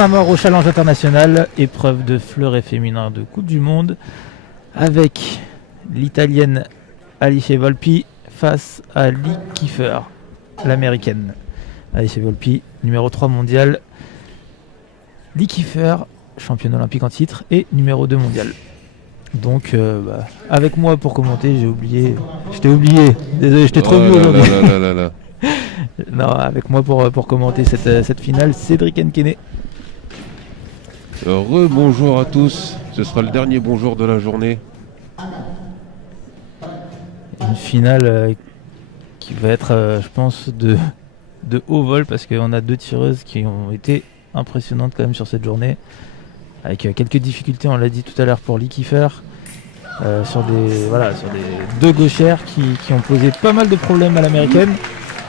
Saint-Maur au Challenge International, épreuve de fleuret féminin de Coupe du Monde, avec l'Italienne Alice Volpi face à Lee Kiefer, l'Américaine. Alice Volpi, numéro 3 mondial. Lee Kiefer, championne olympique en titre et numéro 2 mondial. Donc avec moi pour commenter, j'ai oublié. Je t'ai oublié, désolé, je t'ai trop vu aujourd'hui. Non, avec moi pour commenter cette finale, Cédric Nkene. Bonjour à tous, ce sera le dernier bonjour de la journée. Une finale qui va être, je pense, de haut vol parce qu'on a deux tireuses qui ont été impressionnantes quand même sur cette journée. Avec quelques difficultés, on l'a dit tout à l'heure pour Lee Kiefer, sur des deux gauchères qui ont posé pas mal de problèmes à l'américaine.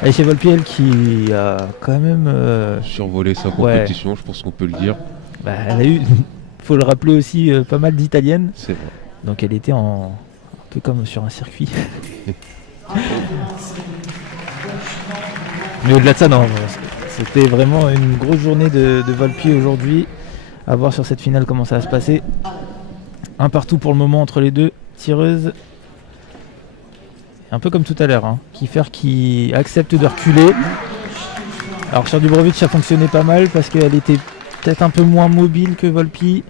Alice Volpi, elle, qui a quand même survolé sa compétition, je pense qu'on peut le dire. Elle a eu, faut le rappeler aussi, pas mal d'italiennes. C'est vrai. Donc elle était un peu comme sur un circuit. Mais au-delà de ça, non, c'était vraiment une grosse journée de Volpi aujourd'hui. À voir sur cette finale comment ça va se passer. Un partout pour le moment entre les deux tireuses. Un peu comme tout à l'heure, Kiefer qui accepte de reculer. Alors sur Dubrovic ça fonctionnait pas mal parce qu'elle était peut-être un peu moins mobile que Volpi.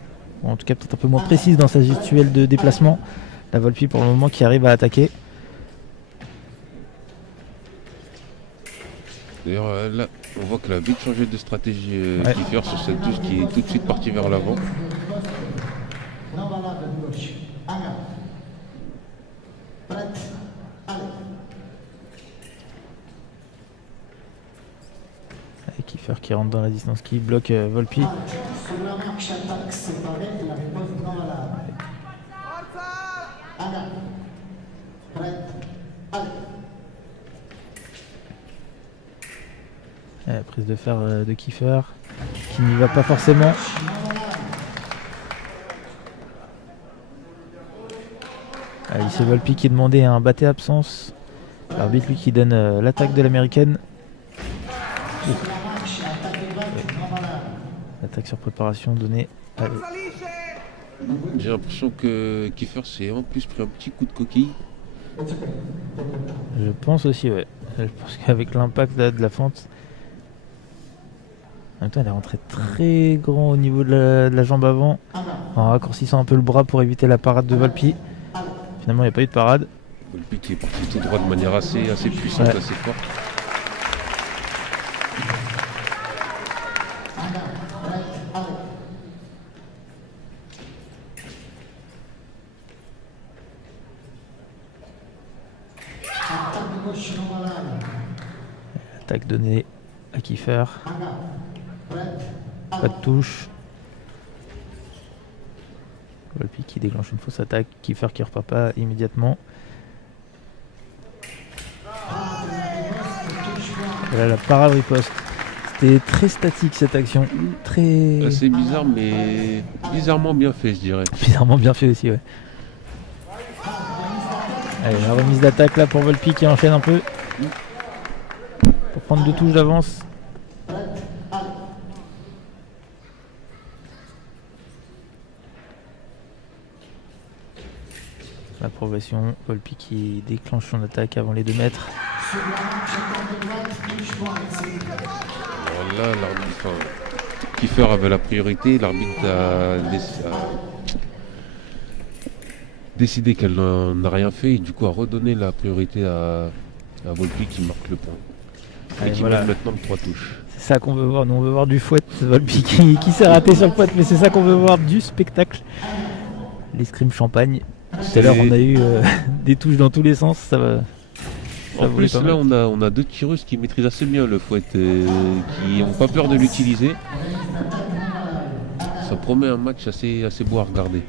En tout cas peut-être un peu moins précise dans sa gestuelle de déplacement. La Volpi pour le moment qui arrive à attaquer. D'ailleurs là on voit qu'elle a vite changé de stratégie Kiefer sur cette touche qui est tout de suite partie vers l'avant. Et Kiefer qui rentre dans la distance, qui bloque Volpi. La prise de fer de Kiefer qui n'y va pas forcément. Alice Volpi qui demandait un batté absence. L'arbitre lui qui donne l'attaque de l'américaine. L'attaque sur préparation donnée à... J'ai l'impression que Kiefer s'est en plus pris un petit coup de coquille. Je pense aussi, ouais. Je pense qu'avec l'impact de la fente. En même temps, elle est rentrée très grand au niveau de la jambe avant, en raccourcissant un peu le bras pour éviter la parade de Volpi. Finalement, il n'y a pas eu de parade. Volpi qui est parti tout droit de manière assez puissante, assez forte. Attaque donnée à Kiefer. Pas de touche. Volpi qui déclenche une fausse attaque. Kiefer qui repart pas immédiatement. Voilà la parade riposte. C'était très statique cette action. Très... assez bizarre, mais bizarrement bien fait, je dirais. Bizarrement bien fait aussi, ouais. Allez, la remise d'attaque là pour Volpi qui enchaîne un peu. Pour prendre 2 touches d'avance. La progression, Volpi qui déclenche son attaque avant les 2 mètres. Alors là, l'arbitre Kiefer avait la priorité, l'arbitre a décidé qu'elle n'a rien fait et du coup a redonné la priorité à Volpi qui marque le point. Et qui mène maintenant de 3 touches. C'est ça qu'on veut voir, nous on veut voir du fouet, Volpi qui s'est raté sur le fouet, mais c'est ça qu'on veut voir, du spectacle. L'escrime champagne. Tout à l'heure on a eu des touches dans tous les sens, ça va. En plus là on a 2 tireuses qui maîtrisent assez bien le fouet, qui n'ont pas peur de l'utiliser. Ça promet un match assez beau à regarder.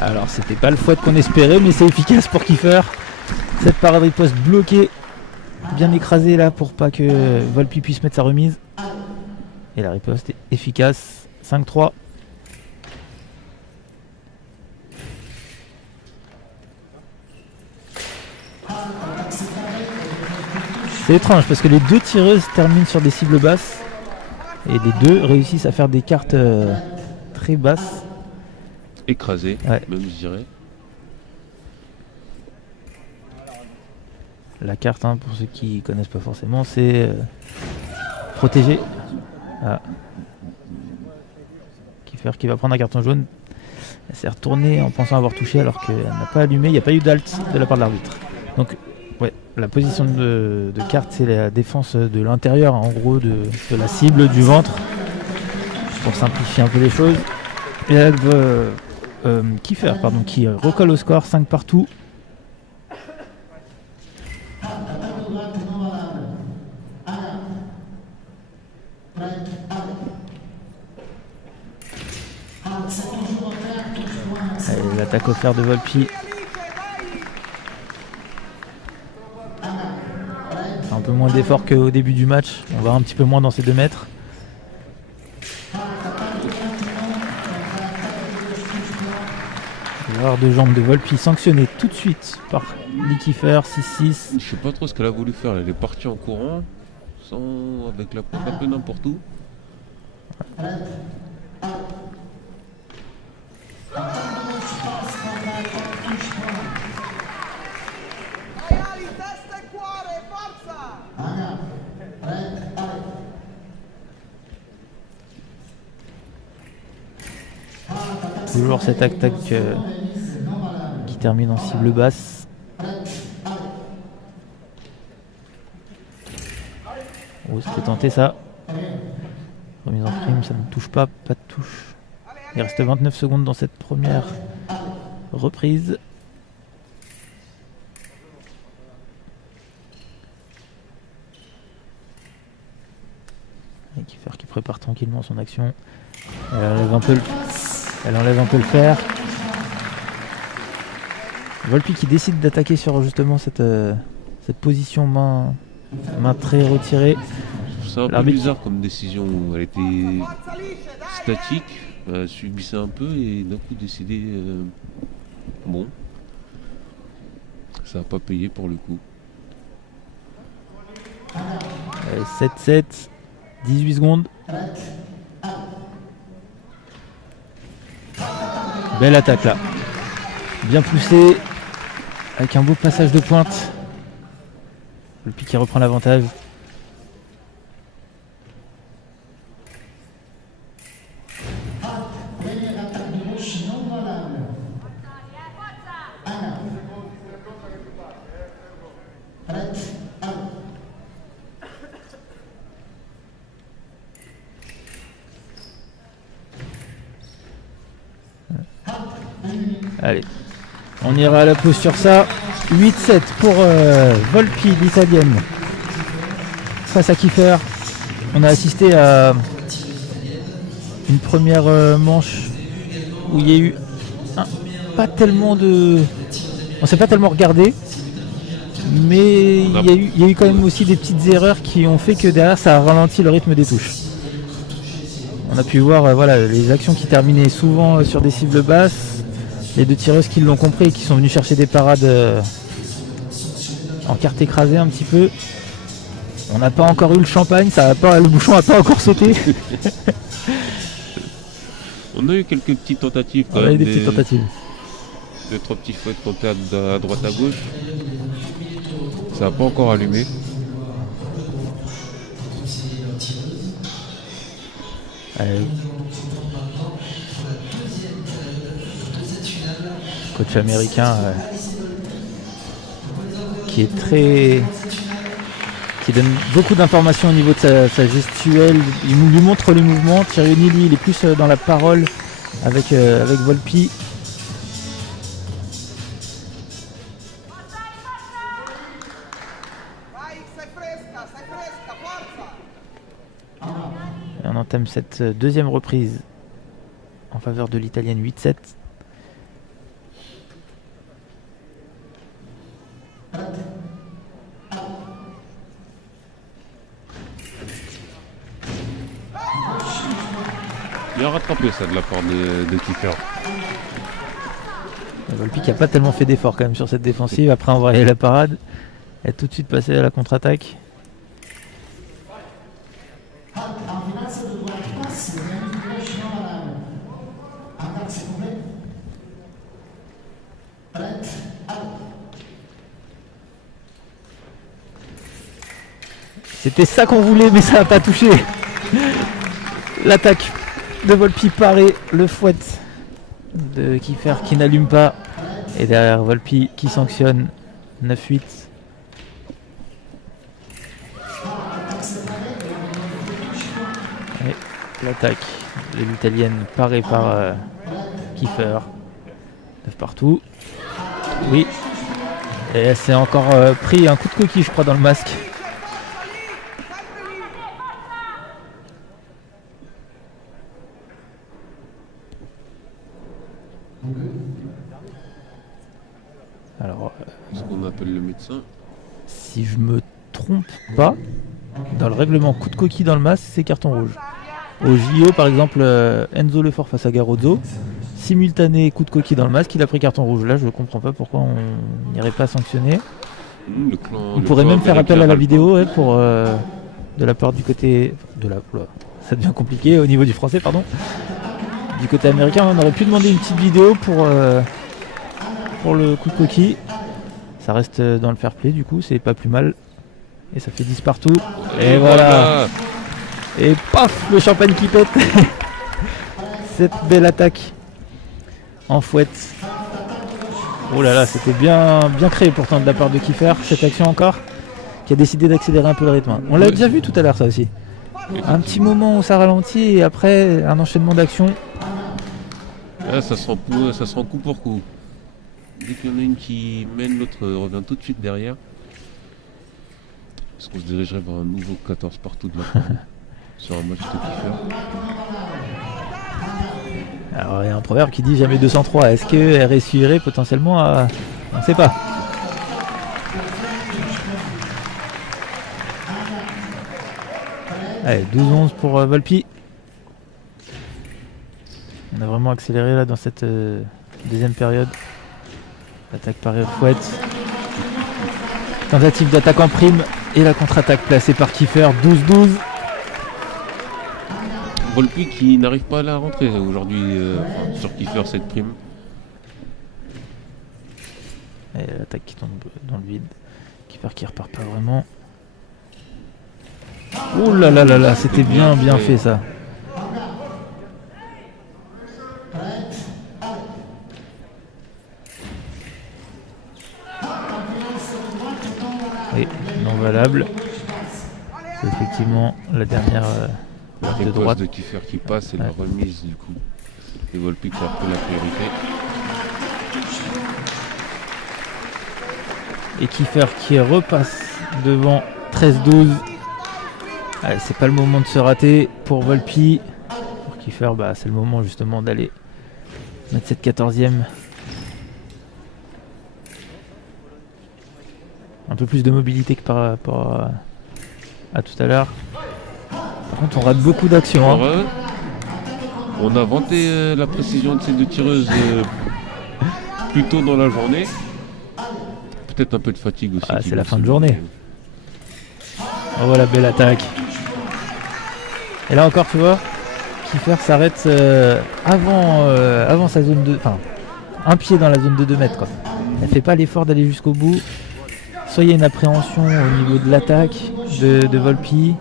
Alors c'était pas le fouet qu'on espérait, mais c'est efficace pour Kiefer. Cette parade riposte bloquée, bien écrasée là pour pas que Volpi puisse mettre sa remise. Et la riposte est efficace. 5-3. C'est étrange parce que les deux tireuses terminent sur des cibles basses et les deux réussissent à faire des cartes très basses. Écrasées, ouais. Même je dirais. La carte, hein, pour ceux qui connaissent pas forcément, c'est protéger. Ah. Kiefer qui va prendre un carton jaune. Elle s'est retournée en pensant avoir touché alors qu'elle n'a pas allumé. Il n'y a pas eu d'alt de la part de l'arbitre. Donc, ouais, la position de carte, c'est la défense de l'intérieur, en gros, de la cible, du ventre. Pour simplifier un peu les choses. Et elle veut Kiefer, pardon, qui recolle au score, 5 partout. L'attaque offerte de Volpi. Un peu moins d'effort qu'au début du match. On va un petit peu moins dans ces 2 mètres. L'erreur de jambe de Volpi sanctionnée tout de suite par Lee Kiefer, 6-6. Je sais pas trop ce qu'elle a voulu faire. Elle est partie en courant, avec la pointe un peu n'importe où. Toujours cette attaque qui termine en cible basse. Oh, c'était tenté ça. Remise en prime, ça ne touche pas, pas de touche. Il reste 29 secondes dans cette première reprise. Et Kiefer qui prépare tranquillement son action. Elle enlève un peu le fer. Volpi qui décide d'attaquer sur justement cette position main très retirée. C'est un peu bizarre comme décision. Elle était statique, elle subissait un peu et d'un coup décidé. Bon, ça n'a pas payé pour le coup. 7-7, 18 secondes. Belle attaque là. Bien poussé. Avec un beau passage de pointe. Le pic qui reprend l'avantage. Allez, on ira à la pause sur ça. 8-7 pour Volpi, l'italienne, face à Kiefer. On a assisté à une première manche où il y a eu pas tellement de... On s'est pas tellement regardé, mais il y a eu quand même aussi des petites erreurs qui ont fait que derrière ça a ralenti le rythme des touches. On a pu voir voilà, les actions qui terminaient souvent sur des cibles basses. Les deux tireuses qui l'ont compris et qui sont venus chercher des parades en carte écrasée un petit peu. On n'a pas encore eu le champagne, le bouchon n'a pas encore sauté. On a eu quelques petites tentatives quand même. On a eu des petites tentatives. 2-3 petits feux tentés à droite à gauche. Ça n'a pas encore allumé. Allez. Coach américain qui donne beaucoup d'informations au niveau de sa gestuelle. Il lui montre les mouvements. Thierry, lui, il est plus dans la parole avec Volpi. Et on entame cette deuxième reprise en faveur de l'italienne 8-7. Bien rattrapé ça de la part de Kiefer. Volpi qui n'a pas tellement fait d'efforts quand même sur cette défensive. Après envoyer la parade, elle est tout de suite passée à la contre-attaque. C'était ça qu'on voulait, mais ça n'a pas touché. L'attaque de Volpi paré, le fouette de Kiefer qui n'allume pas. Et derrière Volpi qui sanctionne 9-8. Et l'attaque de l'italienne parée par Kiefer. 9 partout. Oui. Et elle s'est encore pris un coup de coquille, je crois, dans le masque. Alors, ce qu'on appelle le médecin. Si je me trompe pas, dans le règlement coup de coquille dans le masque, c'est carton rouge. Au JO, par exemple, Enzo Lefort face à Garozzo, simultané coup de coquille dans le masque, il a pris carton rouge. Là, je comprends pas pourquoi on n'irait pas sanctionner. On pourrait même faire appel à la vidéo pour de la part du côté de la. Ça devient compliqué au niveau du français, pardon. Du côté américain, on aurait pu demander une petite vidéo pour le coup de coquille. Ça reste dans le fair play, du coup, c'est pas plus mal. Et ça fait 10 partout. Et voilà. Et paf, le champagne qui pète. Cette belle attaque en fouette. Oh là là, c'était bien créé pourtant de la part de Kiefer, cette action encore, qui a décidé d'accélérer un peu le rythme. On l'a déjà vu tout à l'heure, ça aussi. Un petit moment où ça ralentit et après un enchaînement d'actions. Là, ça se rend coup pour coup. Dès qu'il y en a une qui mène, l'autre revient tout de suite derrière. Est-ce qu'on se dirigerait vers un nouveau 14 partout de la part sur un match de Kiefer? Alors il y a un proverbe qui dit jamais 203. Est-ce que réussirait potentiellement à... On ne sait pas. Allez, 12-11 pour Volpi. On a vraiment accéléré là dans cette deuxième période. L'attaque par fouette. Tentative d'attaque en prime. Et la contre-attaque placée par Kiefer. 12-12. Volpi qui n'arrive pas à la rentrée aujourd'hui sur Kiefer cette prime. Et l'attaque qui tombe dans le vide. Kiefer qui repart pas vraiment. Ouh là là là là, c'était bien fait ça. Et non valable. C'est effectivement la dernière de droite de Kiefer qui passe et la remise du coup. Et Volpi qui a pris la priorité. Et Kiefer qui repasse devant 13-12. Allez, c'est pas le moment de se rater pour Volpi. Pour Kiefer, c'est le moment justement d'aller mettre cette 14e. Un peu plus de mobilité que par rapport à tout à l'heure. Par contre, on rate beaucoup d'actions. Hein. On a vanté la précision de ces deux tireuses plus tôt dans la journée. Peut-être un peu de fatigue aussi. C'est la fin de journée. Oh voilà, belle attaque. Et là encore, tu vois, Kiefer s'arrête avant sa zone de... Enfin, un pied dans la zone de 2 mètres. Quoi. Elle fait pas l'effort d'aller jusqu'au bout. Soit il y a une appréhension au niveau de l'attaque de Volpi.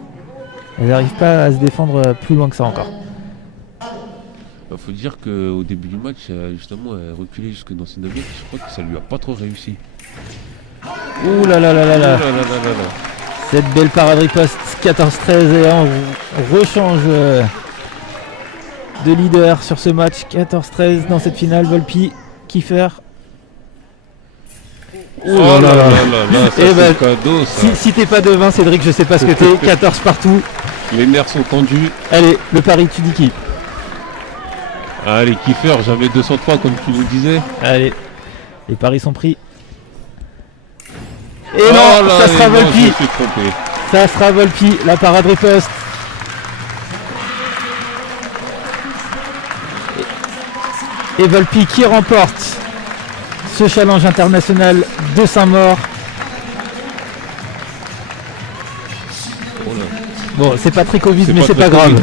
Elle n'arrive pas à se défendre plus loin que ça encore. Faut dire qu'au début du match, justement, elle reculait jusque dans ses 9 mètres. Je crois que ça lui a pas trop réussi. Ouh là là là là là. Cette belle parade riposte 14-13 et on rechange de leader sur ce match. 14-13 dans cette finale. Volpi, Kiefer. Oh là là là là, ça c'est cadeau ça. Si t'es pas devin, Cédric, je sais pas ce que t'es. 14 partout. Les nerfs sont tendus. Allez, le pari, tu dis qui? Allez, Kiefer, jamais 203 comme tu nous disais. Allez, les paris sont pris. Et non, ça sera Volpi. Ça sera Volpi, la parade riposte. Et Volpi qui remporte ce challenge international de Saint-Maur. Bon, c'est pas très Covid, mais c'est pas grave.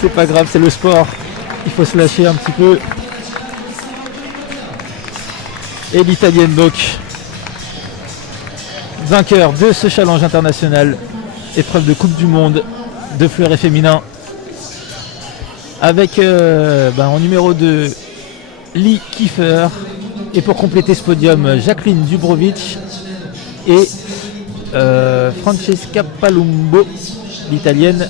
C'est pas grave, c'est le sport. Il faut se lâcher un petit peu. Et l'italienne donc, vainqueur de ce challenge international épreuve de Coupe du Monde de fleuret féminin. Avec en numéro 2 Lee Kiefer. Et pour compléter ce podium, Jacqueline Dubrovic et Francesca Palumbo, l'italienne,